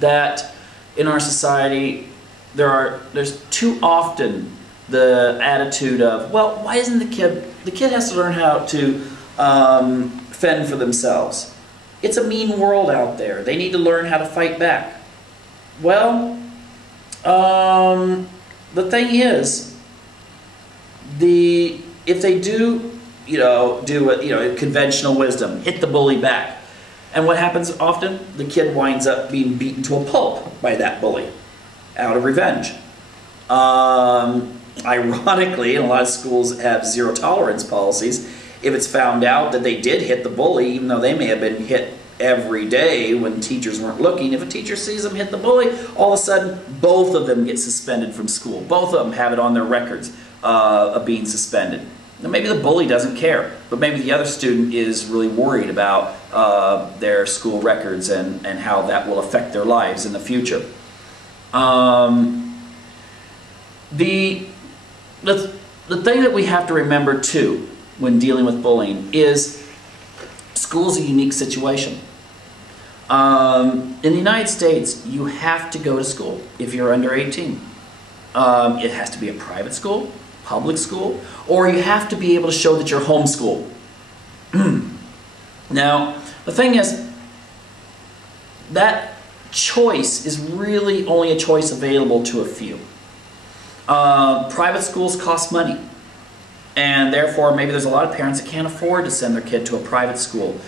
that in our society there's too often the attitude of, well, why isn't the kid has to learn how to fend for themselves. It's a mean world out there. They need to learn how to fight back. Well, the thing is, if they do conventional wisdom, hit the bully back, and what happens often? The kid winds up being beaten to a pulp by that bully, out of revenge. Ironically, and a lot of schools have zero tolerance policies, if it's found out that they did hit the bully, even though they may have been hit every day when teachers weren't looking, if a teacher sees them hit the bully, all of a sudden both of them get suspended from school. Both of them have it on their records of being suspended. Now maybe the bully doesn't care, but maybe the other student is really worried about their school records and how that will affect their lives in the future. The thing that we have to remember too when dealing with bullying is school's a unique situation. In the United States, you have to go to school if you're under 18. It has to be a private school, public school, or you have to be able to show that you're homeschooled. Now, the thing is, that choice is really only a choice available to a few. Private schools cost money, and therefore maybe there's a lot of parents that can't afford to send their kid to a private school,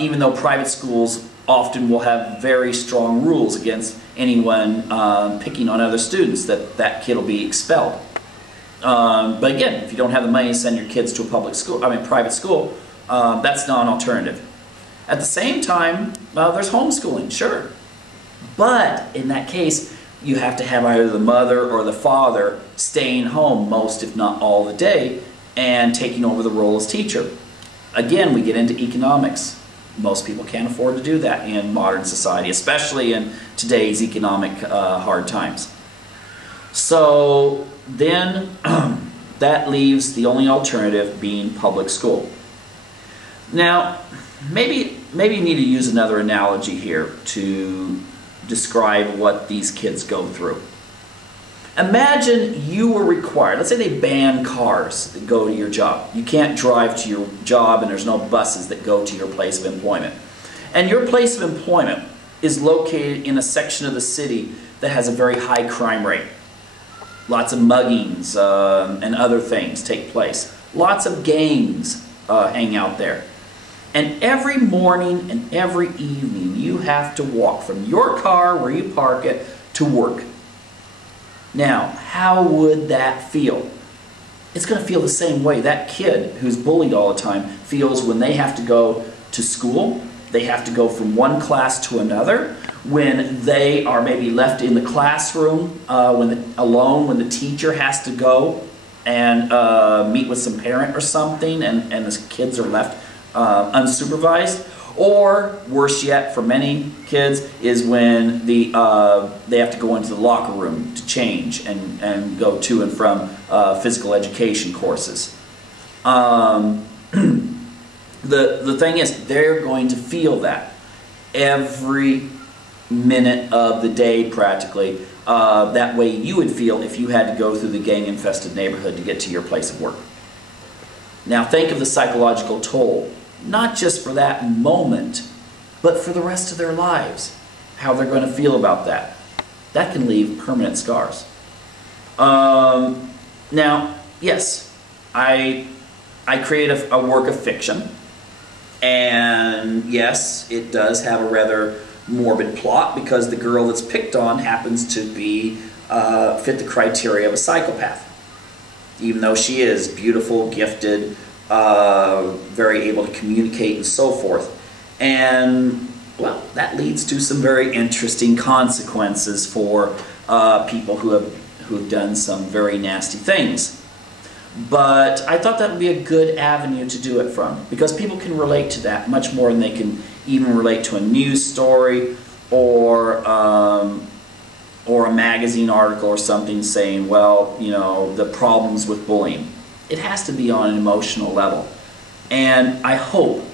even though private schools often will have very strong rules against anyone picking on other students, that kid will be expelled. But again, if you don't have the money to send your kids to a private school, that's not an alternative. At the same time, there's homeschooling, sure. But in that case, you have to have either the mother or the father staying home most, if not all, the day and taking over the role as teacher. Again, we get into economics. Most people can't afford to do that in modern society, especially in today's economic hard times. So then that leaves the only alternative being public school. Now, maybe you need to use another analogy here to describe what these kids go through. Imagine you were required, let's say they ban cars that go to your job. You can't drive to your job and there's no buses that go to your place of employment. And your place of employment is located in a section of the city that has a very high crime rate. Lots of muggings and other things take place. Lots of gangs hang out there. And every morning and every evening you have to walk from your car where you park it to work. Now, how would that feel? It's going to feel the same way that kid who's bullied all the time feels when they have to go to school. They have to go from one class to another. When they are maybe left in the classroom alone, when the teacher has to go and meet with some parent or something, and the kids are left unsupervised. Or worse yet, for many kids, is when they have to go into the locker room to change and go to and from physical education courses. The thing is, they're going to feel that every minute of the day practically, that way you would feel if you had to go through the gang-infested neighborhood to get to your place of work. Now think of the psychological toll. Not just for that moment, but for the rest of their lives. How they're going to feel about that. That can leave permanent scars. Now, yes, I create a work of fiction. And yes, it does have a rather morbid plot because the girl that's picked on happens to be fit the criteria of a psychopath. Even though she is beautiful, gifted, very able to communicate and so forth. And, well, that leads to some very interesting consequences for people who have done some very nasty things. But I thought that would be a good avenue to do it from, because people can relate to that much more than they can even relate to a news story or a magazine article or something saying, well, you know, the problems with bullying. It has to be on an emotional level. And I hope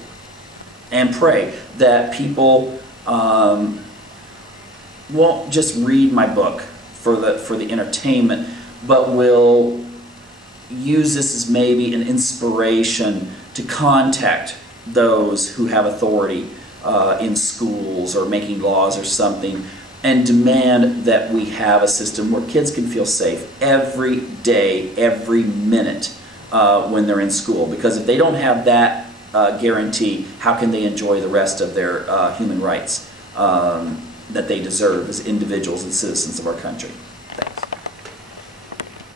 and pray that people won't just read my book for the entertainment, but will use this as maybe an inspiration to contact those who have authority in schools or making laws or something, and demand that we have a system where kids can feel safe every day, every minute when they're in school. Because if they don't have that guarantee, how can they enjoy the rest of their human rights that they deserve as individuals and citizens of our country?